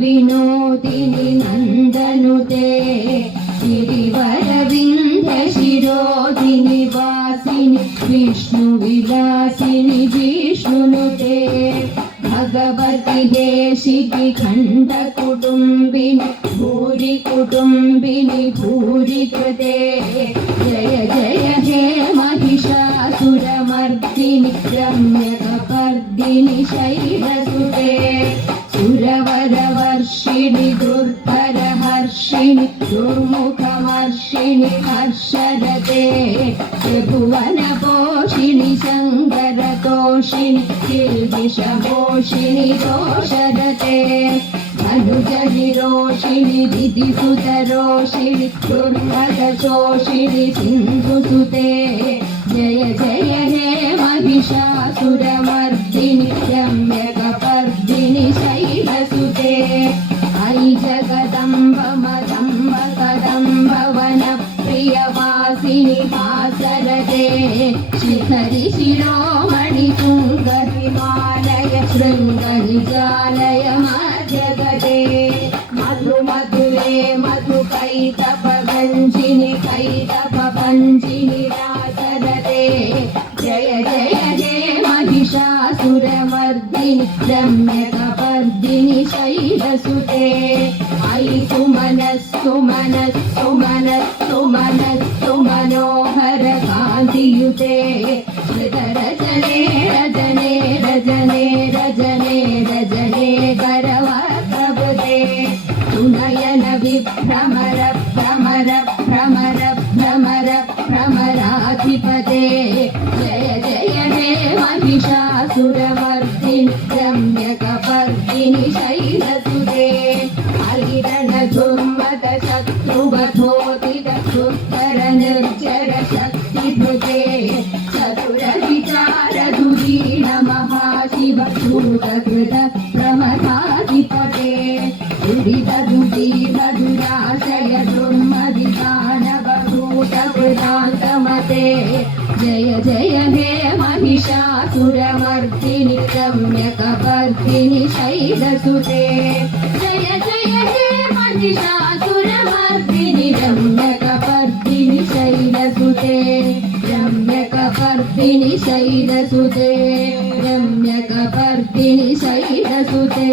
विनोदिनि नन्दनुते गिरिवरविन्ध्यशिरोधिनि वासिनि विष्णुविलासिनि विष्णुनुते भगवति देशिकि खण्डकुटुम्बिनि भूरि कुटुम्बिनि भूरि कृते जय जय हे महिषासुरमर्दिनि रम्यकपर्दिनि शैलसुते सुरवरवर्षिणि दुर्धरहर्षिणि दुर्मुखमर्षिणि हर्षरते त्रिभुवनपोषिणि शङ्करतोषिणि किल्बिषपोषिणि दोषरते धनुजनिरोषिणि विधिसुतरोषिणि दुर्मदशोषिणि सिन्धुसुते जय जय हे महिषासुरमर्दिनि रम्यकपर्दिनि शैलसुते अयि जगदम्ब मदम्ब कदम्ब वनप्रियवासिनि वासरते शिखरि शिरोमणि तुङ्गहिमालय शृङ्गनिजालय मध्यगते मधु मधुरे मधुकैतपभञ्जिनि कैतपभञ्जिनि रासरते जय जय हे महिषासुरमर्दिनि रम्यकपर्दिनि शैलसुते अयि सुमनस्सु मनस्सु मनस्सु मनस्सु मनोहर कान्तियुते श्रितरजने रजने रजने रजने रजने करवप्रभुते सुनयन विभ्रमर भ्रमर भ्रमर भ्रमर भ्रमराधिपते जय जय हे महिषासुरमर्दिनि रम्यकपर्दिनि शैलसुते अलिरणधुर्मद शत्रुवधोदित दुर्धर निर्जर शक्तिभृते चतुर विचार धुरीण महाशिव भूतकृत प्रमथाधिपते दुरित दुरीव दुराशय दुर्मदिदानव भूतकृतान्तमते जय जय हे महिषासुरमर्दिनि रम्यकपर्दिनि शैलसुते जय जय हे महिषासुरमर्दिनि रम्यकपर्दिनि शैलसुते रम्यकपर्दिनि शैलसुते रम्यकपर्दिनि शैलसुते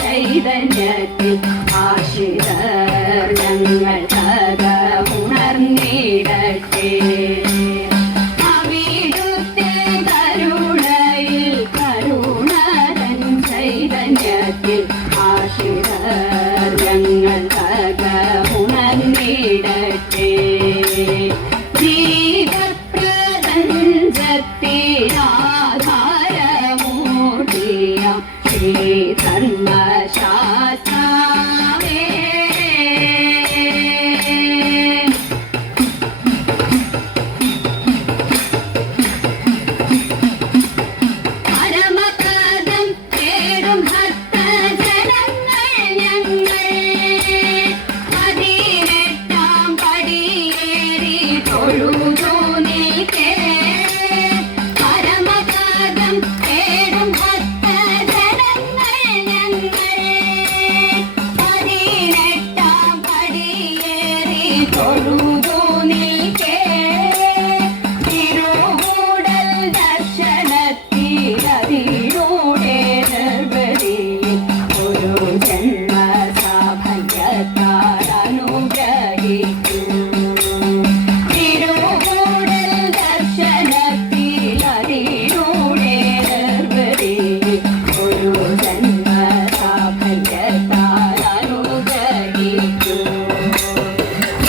ചൈതന്യത്തിൽ ആശ്രിതർ ഞങ്ങൾ ഉണർന്നിടട്ടെ. അവിടുത്തെ കരുണയിൽ കരുണതൻ ചൈതന്യത്തിൽ ആശ്രിതർ ഞങ്ങൾ ഉണർന്നിടട്ടെ. ജീവ തൊഴുതു നിൽക്കേ തിരുകൂടൽ ദർശനത്തിലതിലൂടെ നിർവൃതിയിൽ ഒരു ജന്മസാഫല്യത്താൽ അനുഗ്രഹിക്കൂ. തിരുകൂടൽ ദർശനത്തിലതിലൂടെ നിർവൃതിയിൽ ഒരു ജന്മസാഫല്യത്താൽ അനുഗ്രഹിക്കൂ.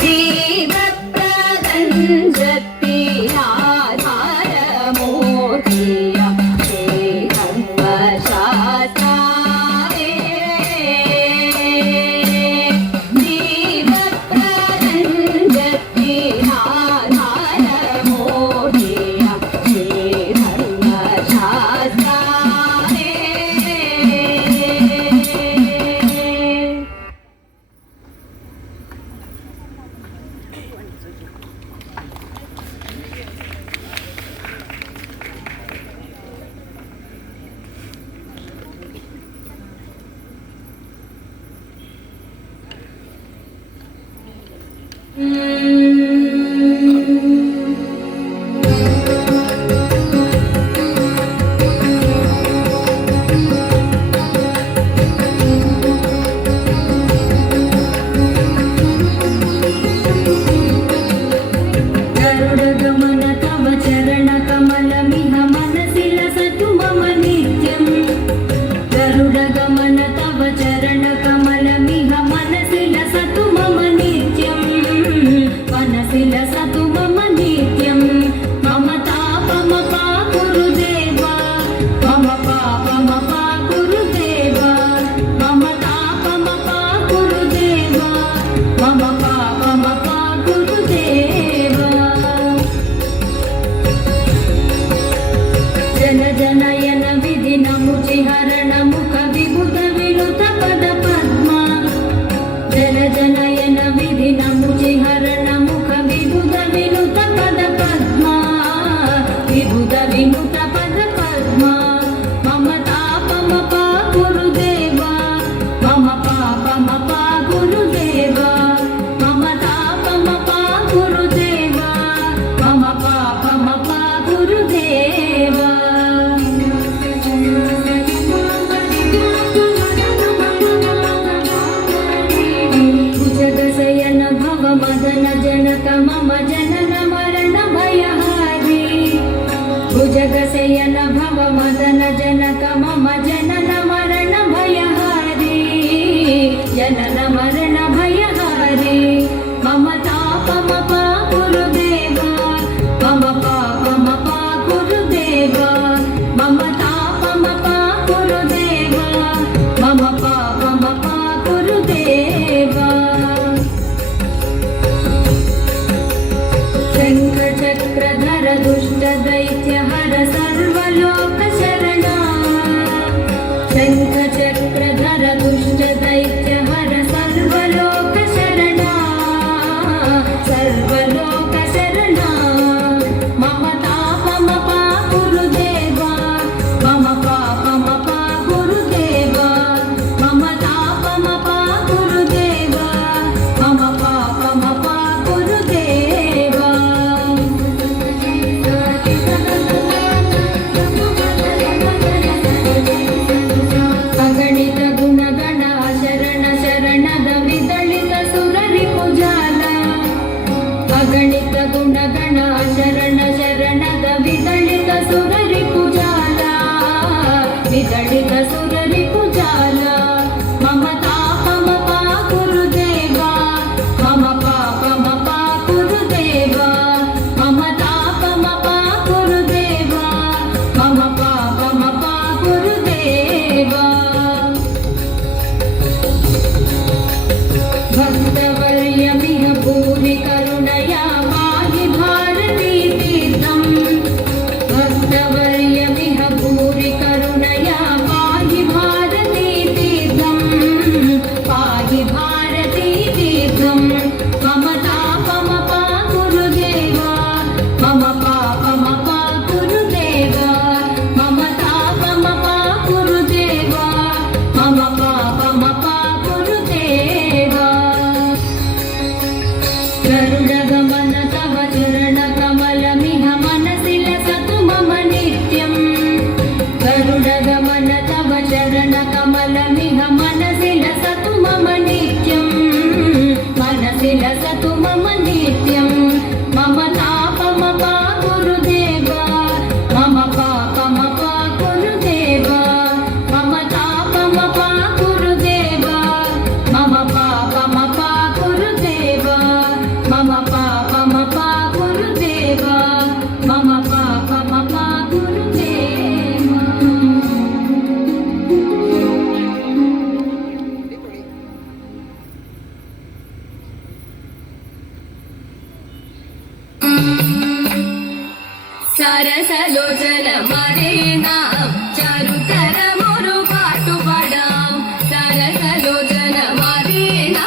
ജീവപ്രപഞ്ചത്തിനാധാരമൂർത്തിയാം ശ്രീധർമ്മശാസ്താവേ. ജീവപ്രപഞ്ചത്തിനാധാരമൂർത്തിയാം ശ്രീധർമ്മശാസ്താവേ. गरुडगमन तव चरणकमलमिह मनसि लसतु मम नित्यम्. गरुडगमन तव चरणकमलमिह मनसि लसतु मम नित्यम्. मनसि लसतु मम नित्यम्. मम तापमपा गुरुदेव मम पापमपा गुरुदेव. मम तापमपा गुरुदेव मम पापमपा गुरुदेव. जन जनयन विधि नमुचिहरण मुख विबुध विनुत पद पद्मा. जन जनयन विधि नमुचिहरण मुख विबुध विनुत पद पद्मा. विबुध विनुत पद पद्मा. मम तापमपा गुरुदेव मम पापमपा गुरुदेव. मम तापमपा गुरुदेव मम पापमपा गुरुदेव. भुजगशयन भव मदन जनक मम जनन मरण भयहारी. भुजगशयन भव मदन जनक मम जनन मरण भयहारी. जनन मरण भयहारी. मम तापमपा गुरुदेव मम पापमपा गुरुदेव. मम तापमपा गुरुदेव मम पापमपा गुरुदेव. शङ्खचक्रधर दुष्ट दैत्य हर सर्वलोक शरणा. शङ्खचक्रधर दुष्ट दैत्य हर सर्वलोक शरणा. सर्वलोक शरणा. मम तापमपा गुरुदेव मम पापमपा गुरुदेव. मम तापमपा गुरुदेव मम पापमपा गुरुदेव. अगणित गुणगण शरण शरणद विदलित सुररिपुजाಲ. अगणित गुणगण शरण शरणद विदलित सुररिपुजाಲ. विदलित सुररिपुजाಲ. मम तापमपा गुरुदेव मम पापमपा गुरुदेव. मम तापमपा गुरुदेव मम पापमपा गुरुदेव. भक्तवर्यमिह भूरि करुणया पाहि भारती तीर्थम्. भक्तवर्यमिह मम पापमपा गुरुदेव मम पापमपा गुरुदेव सरसलोचन मरेना चारुतर मोरु पाटु पडाम सरसलोचन मरेना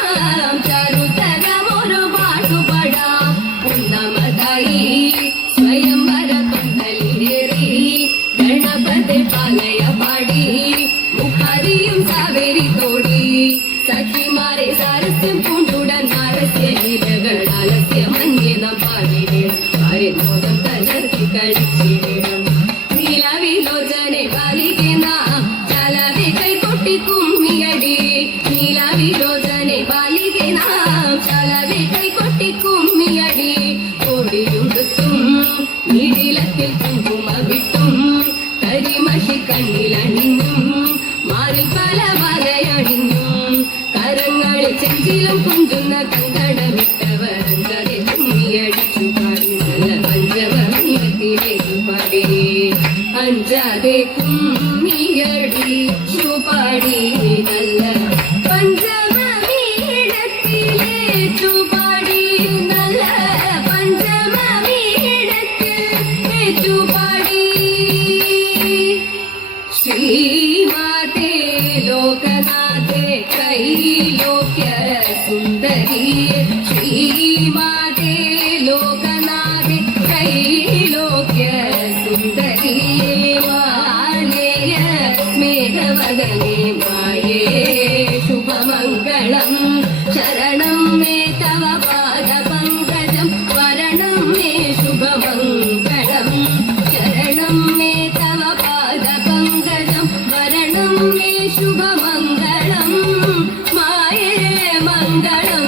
चारुतर मोरु पाटु पडाम उन्नमदाई स्वयंवर कंदलिरेरी गणपति पालय पाडी मुखारियं सावेरी तोडी सखी मारे सारस्यं पूंडुडन नारस्य नीरगणालस्य मन्येन पाडिरे पारे मोदं तनर्ति कळिचिरेणं നീലവിലോചനെ ബാലികേന ചലവേ കൈകൊട്ടി കുമ്മിയടി നീലവിലോചനെ ബാലികേന ചലവേ കൈകൊട്ടി കുമ്മിയടി ഓടിയുടുത്തും നീടിലത്തിൽ കുങ്കുമ വിട്ടും കരിമഷി കണ്ണിലണിഞ്ഞും മാറിൽ പല വലയണിഞ്ഞും കരങ്ങളിൽ ചെഞ്ചിലും കുഞ്ചുന്ന കങ്കണമിട്ടവർ അഞ്ചാതെ കുമ്മിയടിച്ചു പാടി നല്ല പഞ്ചവർണ്ണത്തിലേക്ക് പാടി അഞ്ചാതെ കുമ്മിയടിച്ചു പാടി നല്ല പഞ്ചമീടത്തിലേറ്റു പാടി നല്ല പഞ്ചമീടത്തിലേറ്റു പാടി ശ്രീമാതേ ലോകനാഥേ ത്രൈലോക്യ സുന്ദരി ശ്രീമാതേ ലോകനാഥേ ത്രൈലോക്യ സുന്ദരി മാലേയ സ്മേരവദനേ മായേ ശുഭമംഗളം ശരണം മേ തവ പാദപങ്കജം വരണം മേ ശുഭമംഗളം ശരണം മേ തവ പാദപങ്കജം വരണം മേ ശുഭമംഗളം മായേ മംഗളം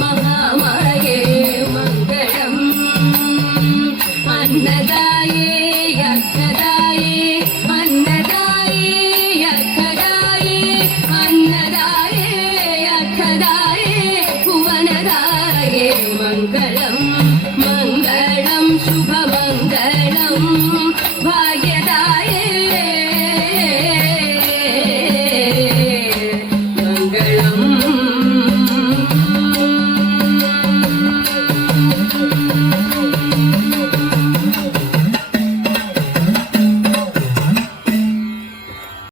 മഹാമായേ മംഗളം അന്നദായേ യക്ഷദായേ അന്നദായേ യക്ഷദായേ അന്നദായേ യക്ഷദായേ ഭുവനദായേ മംഗളം